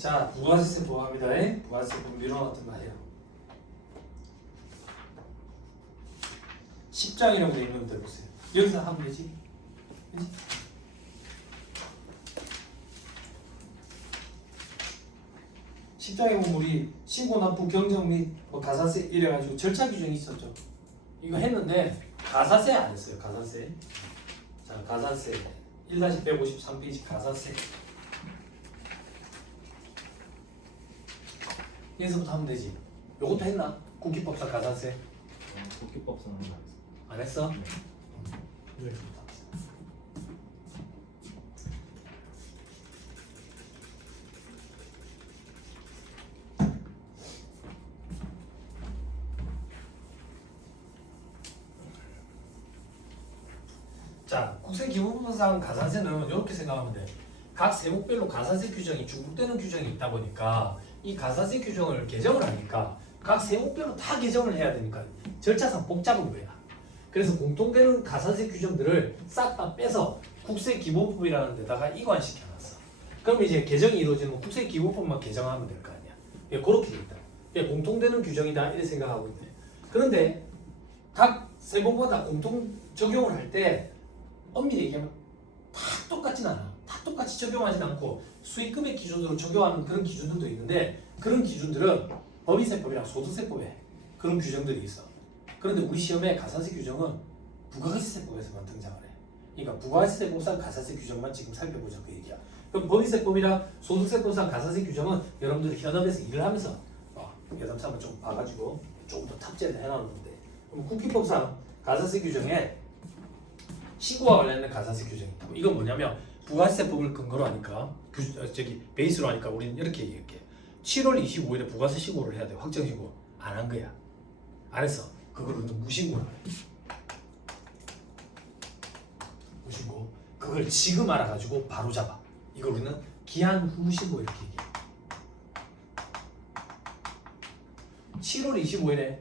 자, 부가세세 보합니다. 부가세세 보 밀어놨던 거 해요. 10장이라고 되어 있는 데 보세요. 여기서 하면 되지. 그치? 십장에 보면 우리 신고 납부 경정 및 뭐 가사세 이래가지고 절차 규정이 있었죠. 이거 했는데 가사세 안 했어요. 가사세. 자, 가사세 1-153페이지 가사세. 여기서부터 하면 되지. 요것도 했나? 국기법상 가사세 국기법상은 안 했어. 안 했어? 네. 여기서부터 합시다. 자, 국세기본법상 가산세는 이렇게 생각하면 돼. 각 세목별로 가산세 규정이 중복되는 규정이 있다 보니까 이 가산세 규정을 개정을 하니까 각 세목별로 다 개정을 해야 되니까 절차상 복잡한 거야. 그래서 공통되는 가산세 규정들을 싹 다 빼서 국세기본법이라는 데다가 이관시켜놨어. 그럼 이제 개정이 이루어지면 국세기본법만 개정하면 될 거 아니야. 예, 그렇게 돼 있다. 예, 공통되는 규정이다 이렇게 생각하고 있네. 그런데 각 세목마다 공통 적용을 할때 엄밀히 얘기하면 다 똑같진 않아. 다 똑같이 적용하진 않고 수익금액 기준으로 적용하는 그런 기준들도 있는데 그런 기준들은 법인세법이랑 소득세법에 그런 규정들이 있어. 그런데 우리 시험에 가산세 규정은 부가세법에서만 등장을 해. 그러니까 부가세법상 가산세 규정만 지금 살펴보자 그 얘기야. 그럼 법인세법이랑 소득세법상 가산세 규정은 여러분들 현업에서 일을 하면서 여담사 한번 좀 봐가지고 조금 더 탑재를 해놨는데 그럼 국기법상 가산세 규정에 신고와 관련된 가산세 규정이 있다고. 이건 뭐냐면 부가세법을 근거로 하니까 베이스로 하니까 우리는 이렇게 얘기할게. 7월 25일에 부가세 신고를 해야 돼. 확정 신고 안 한 거야. 안 했어. 그걸 우리는 무신고를 해. 무신고. 그걸 지금 알아가지고 바로 잡아. 이걸 우리는 기한 후 신고 이렇게 얘기해. 7월 25일에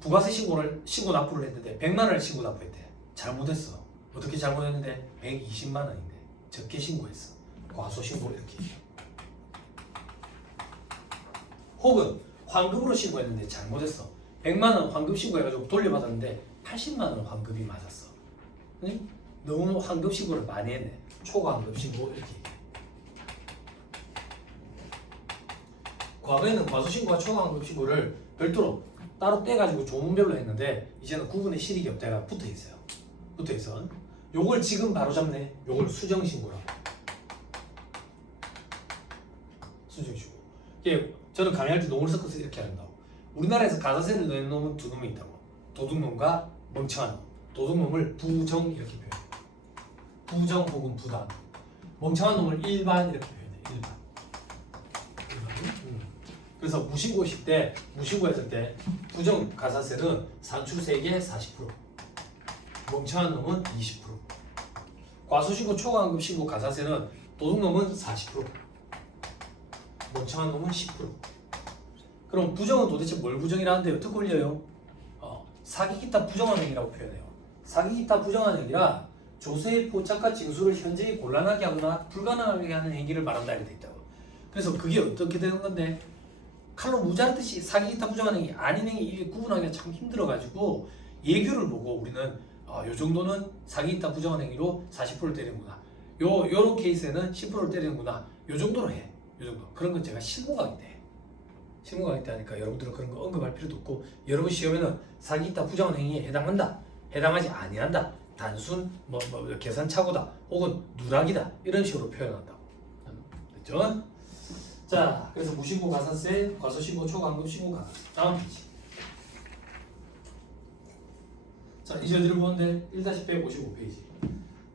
부가세 신고 납부를 했는데 100만 원을 신고 납부했대. 잘못했어. 어떻게 잘못했는데 120만 원인데 적게 신고했어. 과소 신고 이렇게. 혹은 환급으로 신고했는데 잘못했어. 100만 원 환급 신고해가지고 돌려받았는데 80만 원 환급이 맞았어. 응? 너무 환급 신고를 많이 했네. 초과환급 신고 이렇게. 과거에는 과소 신고와 초과환급 신고를 별도로 따로 떼가지고 조문별로 했는데 이제는 구분의 실익이 없다가 붙어있어요. 붙어있어. 요걸 지금 바로 잡네. 요걸 수정신고라고. 수정신고. 이게 저는 강의할 때 놈을 섞어서 이렇게 한다고. 우리나라에서 가산세를 내는 놈은 두 놈이 있다고. 도둑놈과 멍청한 놈. 도둑놈을 부정 이렇게 표현해. 부정 혹은 부당. 멍청한 놈을 일반 이렇게 표현해. 일반. 그래서 무신고식 때 무신고했을 때 부정 가산세는 산출세액의 40%, 멍청한 놈은 20%, 과소신고 초과환급 신고 가산세는 도둑놈은 40%, 멍청한 놈은 10%. 그럼 부정은 도대체 뭘 부정이라는데 어떻게 걸려요? 사기 기타 부정한 행위라고 표현해요. 사기 기타 부정한 행위라 조세의 포착과 징수를 현저히 곤란하게 하거나 불가능하게 하는 행위를 말한다 이렇게 돼 있다고. 그래서 그게 어떻게 되는 건데? 칼로 무자르듯이 사기 기타 부정한 행위 아닌 행위 이게 구분하기가 참 힘들어가지고 예규를 보고 우리는 요 정도는 사기 기타 부정한 행위로 40%를 때리는구나. 요런 케이스에는 10%를 때리는구나. 요 정도로 해. 요 정도. 그런 건 제가 실무 강의 때. 실무 강의 때 하니까 여러분들은 그런 거 언급할 필요도 없고 여러분 시험에는 사기 기타 부정한 행위에 해당한다. 해당하지 아니한다. 단순 뭐 계산착오다. 혹은 누락이다. 이런 식으로 표현한다고. 됐죠? 자, 그래서 무신고 가산세, 과소신고 초과환급 신고 가산세. 다음 페이지. 자, 이제 어디를 보는데 1-155페이지.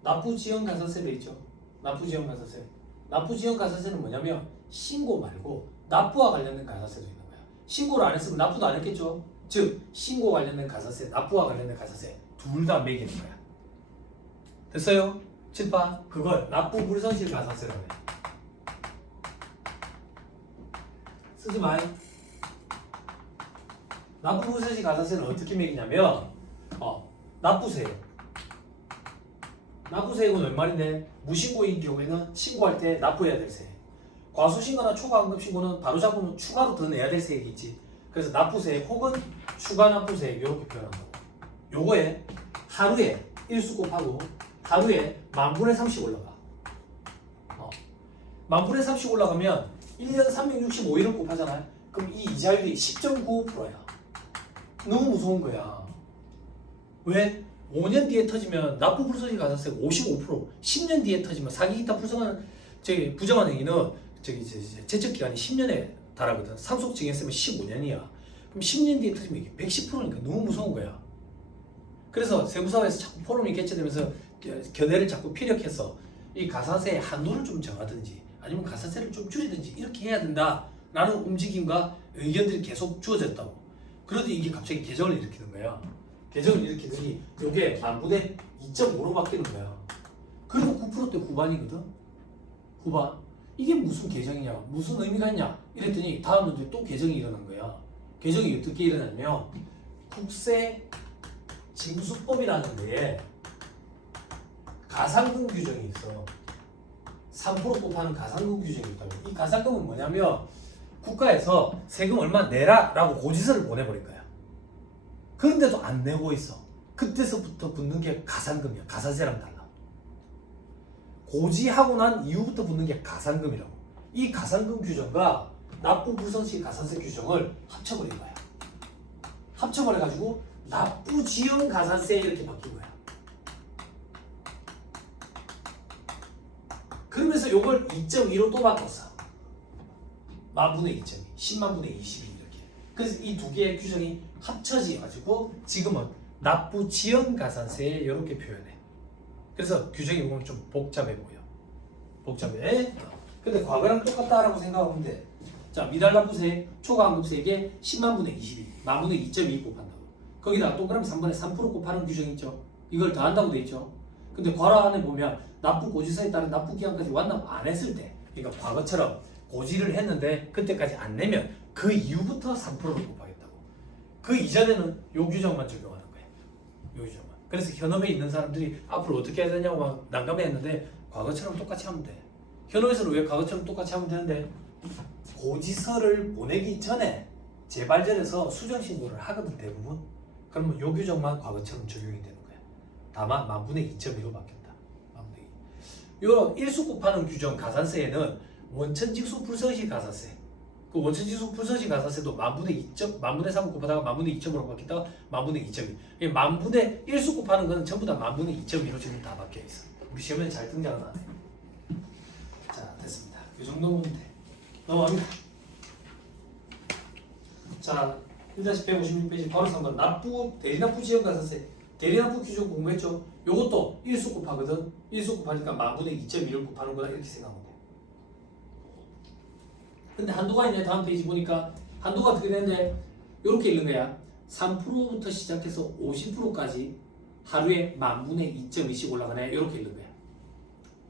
납부지연 가산세 돼 있죠? 납부지연 가산세. 납부지연 가산세는 뭐냐면 신고 말고 납부와 관련된 가산세도 있는 거야. 신고를 안 했으면 납부도 안 했겠죠? 즉, 신고 관련된 가산세, 납부와 관련된 가산세 둘 다 매기는 거야. 됐어요? 칠파 그걸 납부 불선실 가산세라고 해. 쓰지 마이. 납부 불선실 가산세는 어떻게 매기냐면 납부세액. 납부세액은 웬 말인데 무신고인 경우에는 신고할 때 납부해야 될 세액. 과소신고나 초과환급신고는 바로 잡으면 추가로 더 내야 될 세액이 있지. 그래서 납부세액 혹은 추가 납부세액 이렇게 표현한다고. 요거에 하루에 일수 곱하고 하루에 10,000분의 3씩 올라가. 10,000분의 3씩 올라가면 1년 365일을 곱하잖아요. 그럼 이 이자율이 10.95%야. 너무 무서운 거야. 왜? 5년 뒤에 터지면 납부 불소지 가산세가 55%, 10년 뒤에 터지면 사기기타 부정한 행위는 제척 기간이 10년에 달하거든. 상속 증여세면 15년이야. 그럼 10년 뒤에 터지면 이게 110%니까 너무 무서운 거야. 그래서 세무사에서 자꾸 포럼이 개최되면서 견해를 자꾸 피력해서 이 가산세의 한도를 좀 정하든지 아니면 가산세를 좀 줄이든지 이렇게 해야 된다라는 움직임과 의견들이 계속 주어졌다고. 그런데 이게 갑자기 개정을 일으키는 거야. 개정을 일으키더니 이게 10,000분의 2.5로 바뀌는 거야. 그리고 9%대 후반이거든. 후반. 이게 무슨 개정이냐? 무슨 의미가 있냐? 이랬더니 다음 문제에 또 개정이 일어난 거야. 개정이 어떻게 일어나냐면 국세 징수법이라는 데에 가산금 규정이 있어. 3% 곱하는 가산금 규정이 있다고. 이 가산금은 뭐냐면 국가에서 세금 얼마 내라 라고 고지서를 보내버릴 거야. 그런데도 안 내고 있어. 그때서부터 붙는 게 가산금이야. 가산세랑 달라. 고지하고 난 이후부터 붙는 게 가산금이라고. 이 가산금 규정과 납부 불성시 가산세 규정을 합쳐버린 거야. 합쳐버려가지고 납부 지연 가산세 이렇게 바뀐 거야. 그러면서 요걸 2.2로 또 바꿨어. 10,000분의 2.2, 100,000분의 22 이렇게. 그래서 이 두 개의 규정이 합쳐져가지고 지금은 납부 지연 가산세 이렇게 표현해. 그래서 규정이 보면 좀 복잡해 보여. 복잡해. 근데 과거랑 똑같다라고 생각하면 돼. 자, 미달 납부세, 초과환급세액에 100,000분의 22, 10,000분의 2.2 곱한다고. 거기다가 동그라미 3번에 3% 곱하는 규정이 있죠. 이걸 더한다고 돼 있죠. 근데 괄호 안에 보면 납부 고지서에 따른 납부 기간까지 완납 안 했을 때, 그러니까 과거처럼 고지를 했는데 그때까지 안 내면 그 이후부터 3%를 곱하겠다고. 그 이전에는 요 규정만 적용하는 거예요. 요 규정만. 그래서 현업에 있는 사람들이 앞으로 어떻게 해야 되냐고 막 난감해했는데 과거처럼 똑같이 하면 돼. 현업에서는 왜 과거처럼 똑같이 하면 되는데 고지서를 보내기 전에 재발전해서 수정 신고를 하거든 대부분. 그러면 요 규정만 과거처럼 적용이 되는 거야. 다만 10,000분의 2.2로 바뀌었다. 10,000분의 2. 요 일수 곱하는 규정 가산세에는 원천직수 불성시 가산세. 그 원천직수 불성시 가산세도 10,000분의 3 곱하다가 10,000분의 2.5로 바뀌다가 10,000분의 2.2. 10,000분의 1수 곱하는 거는 전부 다 10,000분의 2.2로 지금 다 바뀌어 있어. 우리 시험에 잘 등장은 안 해. 자, 됐습니다. 이 정도면 돼. 넘어갑니다. 자, 1-156페이지 바로 3번 납부 대리납부 지연 가산세. 대리납부 규정 공부했죠? 요것도 1수 곱하거든. 1수 곱하니까 10,000분의 2.2를 곱하는 거다 이렇게 생각하면 돼. 근데 한도가 있네. 다음 페이지 보니까 한도가 어떻게 되는데 요렇게 읽는 거야. 3%부터 시작해서 50%까지 하루에 10,000분의 2.2씩 올라가네. 요렇게 읽는 거야.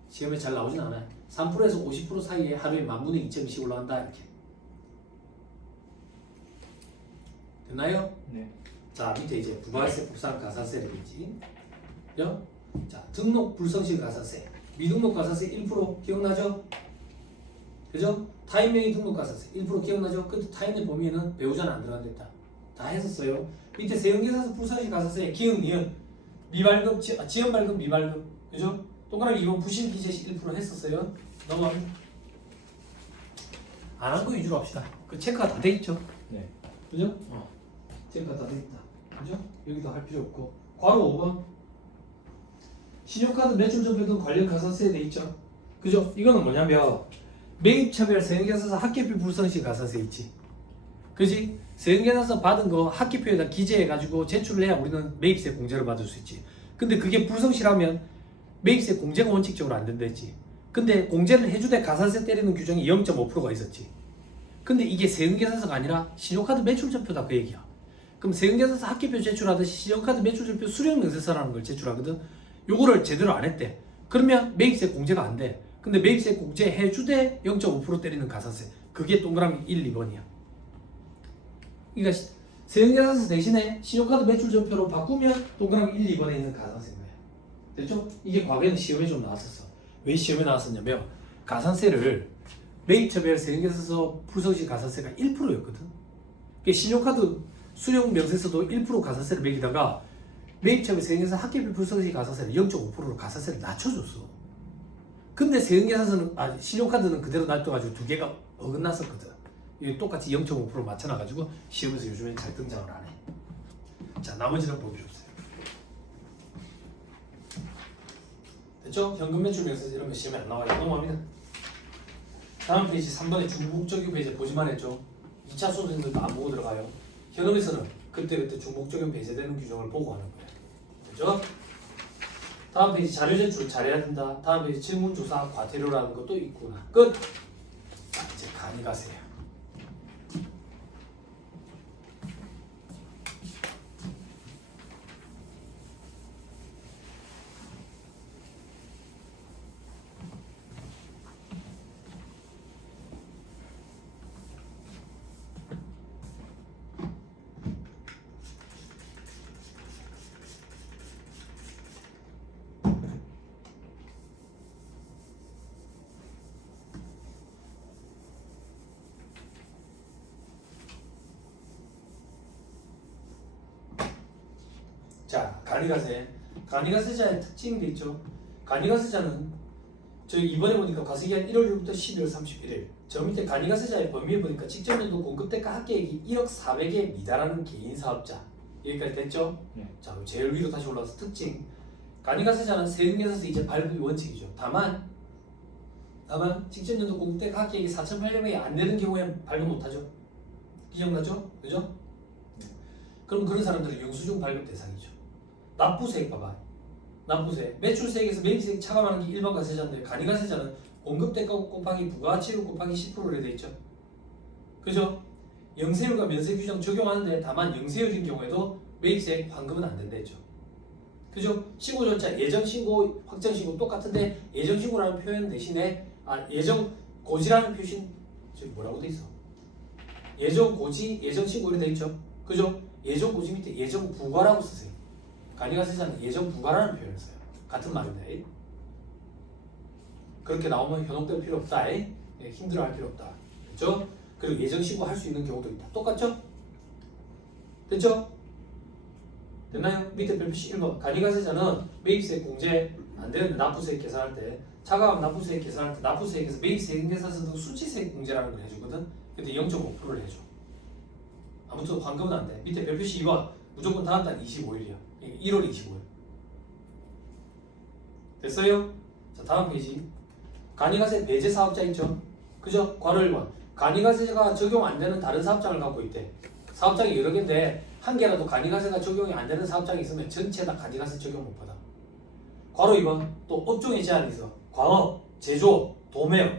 시험에 잘 나오진 않아요. 3%에서 50% 사이에 하루에 10,000분의 2.2씩 올라간다 이렇게. 됐나요? 네. 자, 밑에 이제 부가세, 법상 가산세를 있지. 그죠? 자, 등록 불성실 가산세, 미등록 가산세 1% 기억나죠? 그죠? 타인명의 등록 가산세 1% 기억나죠? 근데 타인의 범위에는 배우자는 안 들어간댔다. 다 했었어요. 밑에 세금계산서 불성실 가산세 기억, 니은, 미발급, 지연 발급, 미발급. 그죠? 동그라미 2번 부신 기재시 1% 했었어요. 넘어갑니다. 안 한 거 위주로 합시다. 그 체크가 다 돼 있죠? 네. 그죠? 체크가 다 돼 있다. 그죠? 여기도 할 필요 없고. 괄호 5번. 신용카드 매출 전표 등 관련 가산세에 돼 있죠? 그죠? 이거는 뭐냐면 매입차별 세금계산서 학계표 불성시 가산세 있지. 그지? 세금계산서 받은 거 학계표에다 기재해가지고 제출을 해야 우리는 매입세 공제를 받을 수 있지. 근데 그게 불성시라면 매입세 공제가 원칙적으로 안 된다 했지. 근데 공제를 해주되 가산세 때리는 규정이 0.5%가 있었지. 근데 이게 세금계산서가 아니라 신용카드 매출전표다 그 얘기야. 그럼 세금계산서 학계표 제출하듯이 신용카드 매출전표 수령명세서라는 걸 제출하거든. 요거를 제대로 안 했대. 그러면 매입세 공제가 안 돼. 근데 매입세 공제 해주되 0.5% 때리는 가산세. 그게 동그라미 1, 2번이야. 그러니까 세금계산서 대신에 신용카드 매출전표로 바꾸면 동그라미 1, 2번에 있는 가산세인 거야. 됐죠? 이게 과거에는 시험에 좀 나왔었어. 왜 시험에 나왔었냐면 가산세를 매입처별 세금계에서 불성시 가산세가 1%였거든. 신용카드 수령 명세서도 1% 가산세를 매기다가 매입처별 세금계에서 학계별 불성시 가산세를 0.5%로 가산세를 낮춰줬어. 근데 세금계산서는 신용카드는 그대로 놔둬가지고 두 개가 어긋났었거든. 이게 똑같이 0.5% 맞춰놔가지고 시험에서 요즘엔 잘 등장을 안 해. 자, 나머지는 볼 필요 없어요. 됐죠? 현금 매출 명세서 이런 거 시험에 안 나와요. 넘어갑니다. 다음 페이지 3번에 중복적용 페이지 보지만 했죠. 2차 소득들도 안 보고 들어가요. 현업에서는 그때그때 중복적용 배제되는 규정을 보고 하는 거예요. 됐죠? 다음 페이지 자료 제출 잘해야 된다. 다음 페이지 질문조사 과태료라는 것도 있구나. 끝! 자, 이제 간이 가세요. 자, 간이가세. 간이가세자의 특징이 있죠. 간이가세자는 저희 이번에 보니까 과세기한 1월 1일부터 12월 31일. 저 밑에 간이가세자의 범위에 보니까 직전년도 공급대가 합계액이 1억 400에 미달하는 개인 사업자. 여기까지 됐죠? 네. 자, 그럼 제일 위로 다시 올라와서 특징. 간이가세자는 세금계에서 이제 발급이 원칙이죠. 다만 직전년도 공급대가 합계액이 4,800원이 안 되는 경우에는 발급 못하죠. 기억나죠? 그죠? 그럼 그런 사람들은 영수증 발급 대상이죠. 납부세액 봐봐. 납부세액. 매출세액에서 매입세액 차감하는 게 일반 과세자인데 간이가세자는 공급대가 곱하기 부가가치율 곱하기 10%로 되어 있죠. 그죠? 영세율과 면세 규정 적용하는데 다만 영세율인 경우에도 매입세액 환급은 안 된다 했죠. 그죠? 신고 절차 예정신고 확정신고 똑같은데 예정신고라는 표현 대신에 예정고지라는 표신 저기 뭐라고 돼 있어? 예정고지 예정신고 이렇게 돼 있죠. 그죠? 예정고지 밑에 예정부과라고 쓰세요. 간이가세자는 예정부과라는 표현을 써요. 같은 말인데 그렇게 나오면 현혹될 필요 없다. 힘들어할 필요 없다. 됐죠? 그리고 예정신고 할 수 있는 경우도 있다. 똑같죠? 됐죠? 됐나요? 밑에 별표시 1번 간이가세자는 매입세액 공제 안 되는데 납부세액 계산할 때 차감 납부세액 계산할 때 납부세액에서 매입세액 계산서 등 수치세액 공제라는 걸 해주거든. 근데 0.5%를 해줘. 아무튼 환급은 안 돼. 밑에 별표시 2번 무조건 다음 달 25일이야. 1월 25일. 됐어요? 자, 다음 페이지. 간이가세 배제 사업자 있죠? 그죠? 괄호 1번. 간이가세가 적용 안 되는 다른 사업장을 갖고 있대. 사업장이 여러 개인데 한 개라도 간이가세가 적용이 안 되는 사업장이 있으면 전체 다 간이가세 적용 못 받아. 괄호 2번. 또 업종의 제한이 있어. 광업, 제조, 도매업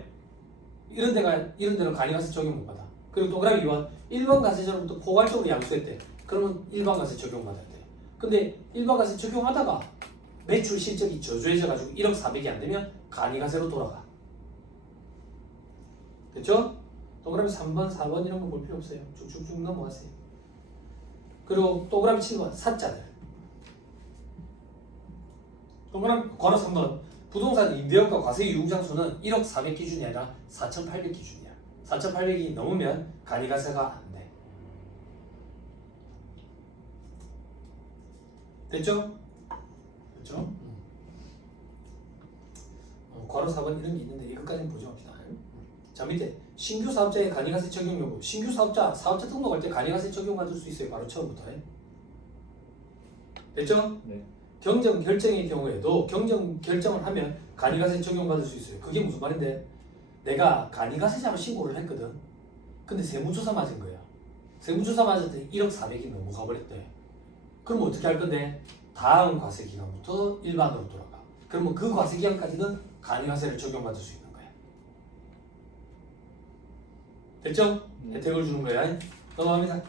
이런 데는 간이가세 적용 못 받아. 그리고 동그라미 2번. 일반 가세자로부터 포괄적으로 양수했대. 그러면 일반 가세 적용받아야 돼. 근데 일반 가세 적용하다가 매출 실적이 저조해져가지고 1억 400이 안 되면 간이가세로 돌아가. 됐죠? 동그라미 3번, 4번 이런 거 볼 필요 없어요. 쭉쭉쭉 넘어가세요. 그리고 동그라미 7번 사자들. 동그라미 괄호 3번 부동산 임대업과 과세 유흥장소는 1억 400 기준이 아니라 4,800 기준이야. 4,800이 넘으면 간이가세가 안 돼. 됐죠? 됐죠? 괄호 4번 이런 게 있는데 이것까지는 보지 맙시다. 자, 밑에 신규 사업자의 간이가세 적용 여부. 신규 사업자 등록할 때 간이가세 적용받을 수 있어요. 바로 처음부터. 됐죠? 네. 경정 결정의 경우에도 경정 결정을 하면 간이가세 적용받을 수 있어요. 그게 무슨 말인데? 내가 간이가세자로 신고를 했거든. 근데 세무조사 맞은 거야. 세무조사 맞았더니 1억 400이 넘어가 버렸대. 그럼 어떻게 할 건데? 다음 과세 기간부터 일반으로 돌아가. 그러면 그 과세 기간까지는 간이가세를 적용받을 수 있는 거야. 됐죠? 혜택을 주는 거야. 넘어갑니다.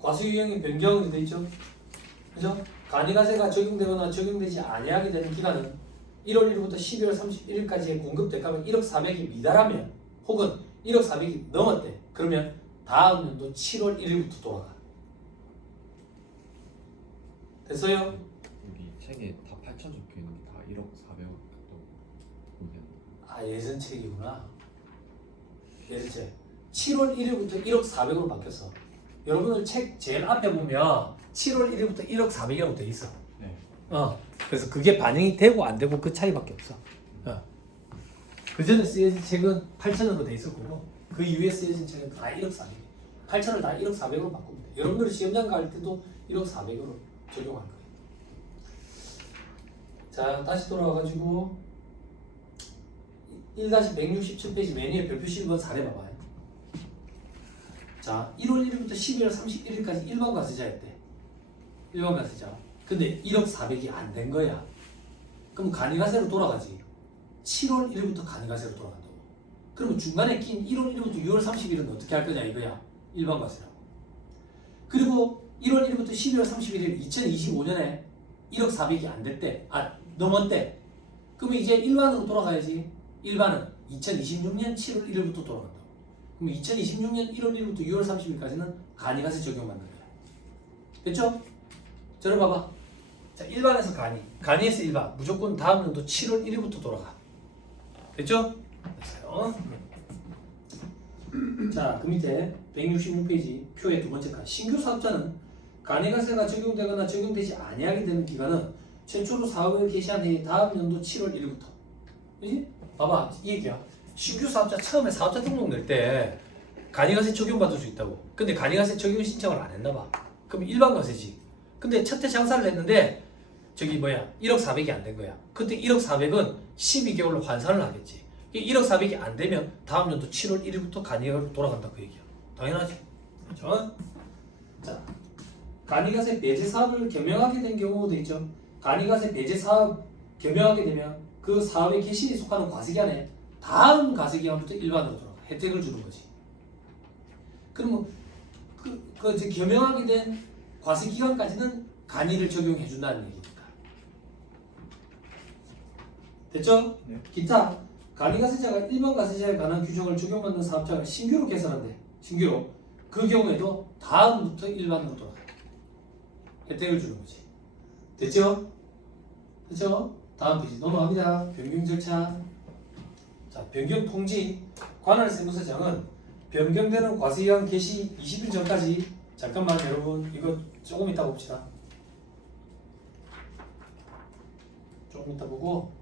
과세 유형이 변경이 돼 있죠? 그죠? 간이가세가 적용되거나 적용되지 아니하게 되는 기간은 1월 1일부터 12월 31일까지의 공급 대가가 1억 400이 미달하면 혹은 1억 400이 넘었대. 그러면 다음 연도 7월 1일부터 돌아가. 됐어요? 여기 책에 다 8천 적혀 있는 게 다 1억 400억 또 보면 예전 책이구나. 예전 책. 7월 1일부터 1억 400으로 바뀌었어. 여러분들 책 제일 앞에 보면 7월 1일부터 1억 400이라고 돼 있어. 네. 그래서 그게 반영이 되고 안 되고 그 차이밖에 없어. 그 전에 쓰여진 책은 8천으로 돼 있을 거고 그 이후에 쓰여진 책은 다 1억 400. 8천을 다 1억 400으로 바꿉니다. 여러분들 시험장 갈 때도 1억 400으로 적용할 거예요. 자, 다시 돌아와가지고 1-167페이지 맨 위에 별표 11번 사례 봐봐요. 자, 1월 1일부터 12월 31일까지 일반 과세자였대. 일반 과세자. 근데 1억 400이 안 된 거야. 그럼 간이가세로 돌아가지. 7월 1일부터 간이가세로 돌아간다고. 그러면 중간에 낀 1월 1일부터 6월 30일은 어떻게 할 거냐 이거야. 일반 과세라고. 그리고 1월 1일부터 12월 31일 2025년에 1억 400이 안 됐대. 넘었대. 그러면 이제 일반으로 돌아가야지. 일반은 2026년 7월 1일부터 돌아간다고. 그럼 2026년 1월 1일부터 6월 30일까지는 간이가세 적용받는 거야. 됐죠? 저를 봐봐. 자, 일반에서 간이에서 일반. 무조건 다음 연도 7월 1일부터 돌아가. 됐죠? 됐어요. 자, 그 밑에 166페이지 표의 두 번째 칸. 신규 사업자는 간이가세가 적용되거나 적용되지 아니하게 되는 기간은 최초로 사업을 개시한 해의 다음 연도 7월 1일부터. 그지? 봐봐, 이 얘기야. 신규 사업자 처음에 사업자 등록 낼 때 간이가세 적용받을 수 있다고. 근데 간이가세 적용 신청을 안 했나 봐. 그럼 일반 과세지. 근데 첫 해 장사를 했는데 1억 400이 안 된 거야. 그때 1억 400은 12개월로 환산을 하겠지. 1억 400이 안 되면 다음 연도 7월 1일부터 간이가세로 돌아간다 그 얘기야. 당연하지. 그렇죠? 자, 간이가세 배제 사업을 겸용하게 된 경우도 있죠. 간이가세 배제 사업 겸용하게 되면 그 사업의 개시에 속하는 과세기간에 다음 과세기간부터 일반으로 돌아가. 혜택을 주는 거지. 그러면 그 겸용하게 된 과세기간까지는 간이를 적용해 준다는 얘기니까. 됐죠? 네. 기타 간이가세자가 일반 과세자에 관한 규정을 적용받는 사업자가 신규로 개설한대. 신규로. 그 경우에도 다음부터 일반으로 돌아가. 혜택을 주는 거지. 됐죠? 됐죠? 다음 페이지 넘어갑니다. 변경 절차. 자, 변경 통지. 관할 세무서장은 변경되는 과세기간 개시 20일 전까지. 잠깐만 여러분, 이거 조금 이따 봅시다. 조금 이따 보고.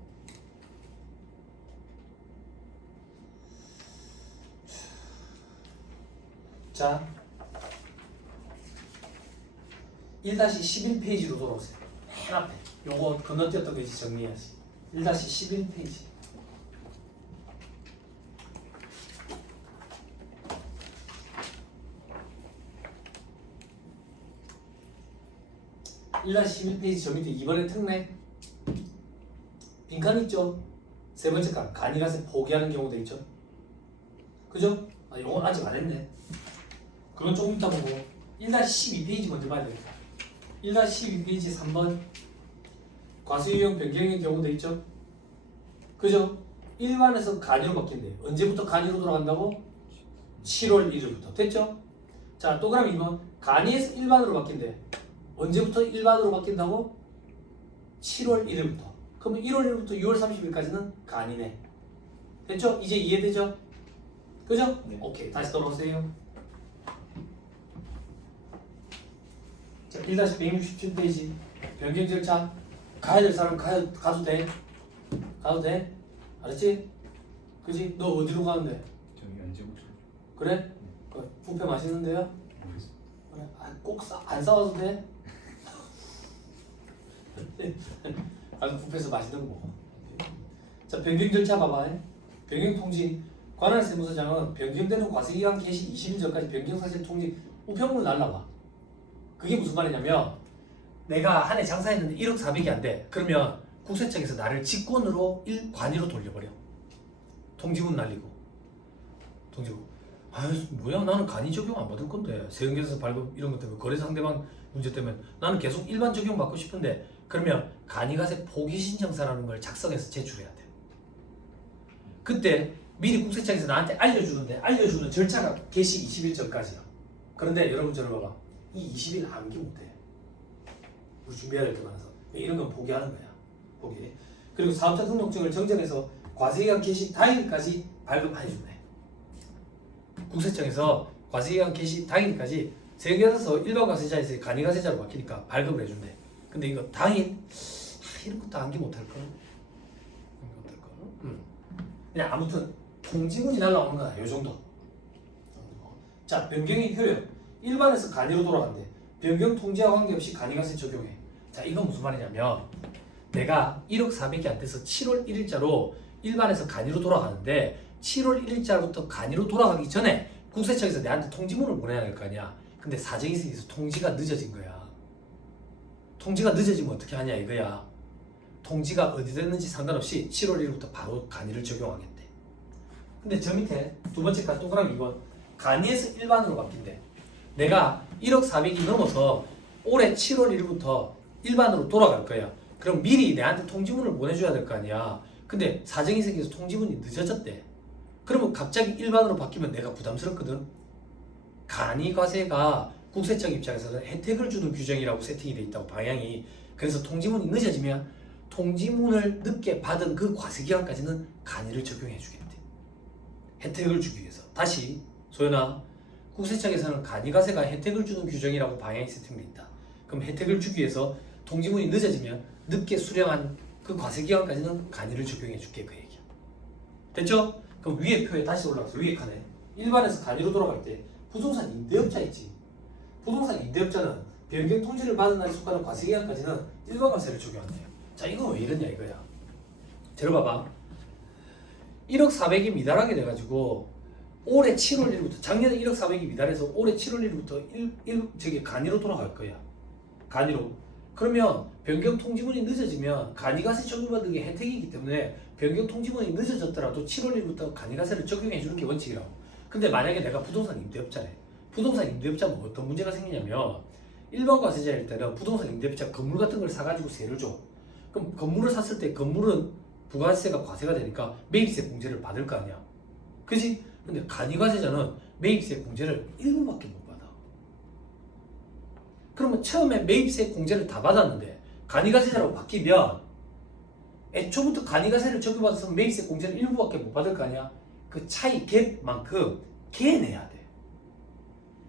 자, 1-11페이지로 돌아오세요. 맨 앞에. 요거 건너뛰었던 거 이제 정리해야지. 1-11페이지. (1-11페이지) 저 밑에 이번에 특례 빈칸 있죠? 세 번째 칸 간이가세 포기하는 경우도 있죠? 그죠? 요건 아직 안 했네. 그건 조금 이따 보고 1-12페이지 먼저 봐야 되겠다. 1-12페이지 3번 과세 유형 변경의 경우도 있죠? 그죠? 일반에서 간이로 바뀐대. 언제부터 간이로 돌아간다고? 7월 1일부터. 됐죠? 자, 또 그럼 2번 간이에서 일반으로 바뀐대. 언제부터 일반으로 바뀐다고? 7월 1일부터. 그러면 1월 1일부터 6월 30일까지는 간이네. 됐죠? 이제 이해되죠? 그죠? 네. 오케이. 다시 돌아오세요. 자, 1-167페이지 변경 절차. 가야 될 사람 가도 돼. 가도 돼. 알았지? 그지? 너 어디로 가는데? 저기 연재부터 그래? 뷔페 맛있는데요? 모르겠어요. 그래. 꼭 안 싸워도 돼? 아주 뷔페에서 맛있는 거 먹어. 자, 변경 절차 봐봐. 변경 통지. 관할 세무서장은 변경되는 과세기간 개시 20일 전까지 변경 사실 통지 우편물을 날라봐. 그게 무슨 말이냐면 내가 한 해 장사했는데 1억 400이 안 돼. 그러면 국세청에서 나를 직권으로 관이로 돌려버려. 통지문 날리고. 통지문. 뭐야, 나는 간이 적용 안 받을 건데 세금계산서 발급 이런 것 때문에 거래 상대방 문제 때문에 나는 계속 일반 적용 받고 싶은데 그러면 간이가세 포기 신청서라는 걸 작성해서 제출해야 돼. 그때 미리 국세청에서 나한테 알려주는데 알려주는 절차가 개시 20일 전까지야. 그런데 여러분 저를 봐봐. 이 20일 암기 못해. 우리 준비해야 될 게 많아서 이런 건 포기하는 거야. 포기. 그리고 사업자 등록증을 정정해서 과세기간 개시 당일까지 발급해준대. 국세청에서 과세기간 개시 당일까지 세금에서 일반 과세자에서 간이 과세자로 바뀌니까 발급을 해준대. 근데 이거 당일 이런 것도 암기 못할 걸. 그냥 아무튼 통지문이 날라오는 거다. 요 정도. 자, 변경의 효력. 일반에서 간이로 돌아간대. 변경 통지와 관계없이 간이과세 적용해. 자, 이건 무슨 말이냐면 내가 1억 400이 안 돼서 7월 1일자로 일반에서 간이로 돌아가는데 7월 1일자부터 간이로 돌아가기 전에 국세청에서 내한테 통지문을 보내야 될 거 아니야. 근데 사정이 생겨서 통지가 늦어진 거야. 통지가 늦어지면 어떻게 하냐 이거야. 통지가 어디 됐는지 상관없이 7월 1일부터 바로 간이를 적용하겠대. 근데 저 밑에 두 번째 칸 동그라미 2번 간이에서 일반으로 바뀐대. 내가 1억 400이 넘어서 올해 7월 1일부터 일반으로 돌아갈 거야. 그럼 미리 내한테 통지문을 보내줘야 될 거 아니야. 근데 사정이 생겨서 통지문이 늦어졌대. 그러면 갑자기 일반으로 바뀌면 내가 부담스럽거든. 간이과세가 국세청 입장에서는 혜택을 주는 규정이라고 세팅이 돼 있다고 방향이. 그래서 통지문이 늦어지면 통지문을 늦게 받은 그 과세기간까지는 간이를 적용해 주겠대. 혜택을 주기 위해서. 다시 소연아, 국세청에서는 간이과세가 혜택을 주는 규정이라고 방향이 세팅돼 있다. 그럼 혜택을 주기 위해서 통지문이 늦어지면 늦게 수령한 그 과세기간까지는 간이를 적용해 줄게 그 얘기야. 됐죠? 그럼 위에 표에 다시 올라가서 위에 칸에 일반에서 간이로 돌아갈 때 부동산 임대업자 있지. 부동산 임대업자는 변경 통지를 받은 날에 속하는 과세기간까지는 일반 과세를 적용한대요. 자, 이건 왜 이러냐 이거야. 들어봐봐. 1억 400이 미달하게 돼가지고 올해 7월 1일부터 작년에 1억 400이 미달해서 올해 7월 1일부터 간이로 돌아갈 거야. 간이로. 그러면 변경 통지문이 늦어지면 간이과세 적용받는 게 혜택이기 때문에 변경 통지문이 늦어졌더라도 7월 1일부터 간이과세를 적용해 주는 게 원칙이라고. 근데 만약에 내가 부동산 임대업자래. 부동산 임대업자는 어떤 문제가 생기냐면 일반 과세자일 때는 부동산 임대업자 건물 같은 걸 사가지고 세를 줘. 그럼 건물을 샀을 때 건물은 부가세가 과세가 되니까 매입세 공제를 받을 거 아니야. 그지? 근데 간이과세자는 매입세 공제를 일부밖에 못 받아. 그러면 처음에 매입세 공제를 다 받았는데 간이과세자로 바뀌면 애초부터 간이과세를 적용받아서 매입세 공제를 일부밖에 못 받을 거 아니야. 그 차이 갭만큼 개내야 돼.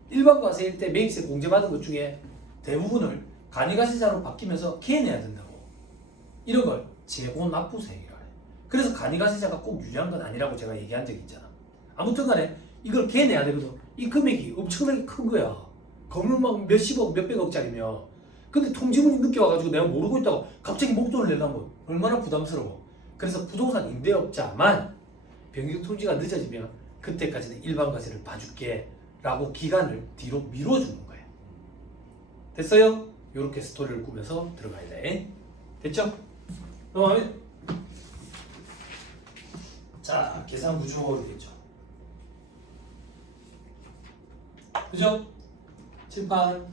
일반 과세일 때 매입세 공제 받은 것 중에 대부분을 간이과세자로 바뀌면서 개내야 된다고. 이런 걸 재고 납부세액이라 해. 그래서 간이과세자가 꼭 유리한 건 아니라고 제가 얘기한 적이 있잖아. 아무튼 간에 이걸 개내야 되거든. 이 금액이 엄청나게 큰 거야. 건물 막 몇십억, 몇백억짜리면. 근데 통지문이 늦게 와가지고 내가 모르고 있다가 갑자기 목돈을 내려면 얼마나 부담스러워. 그래서 부동산 임대업자만 변경 통지가 늦어지면 그때까지는 일반 과세를 봐줄게 라고 기간을 뒤로 미뤄주는 거야. 됐어요? 이렇게 스토리를 꾸며서 들어가야 돼. 됐죠? 그다음에 자, 계산 구조겠죠. 그죠? 칠판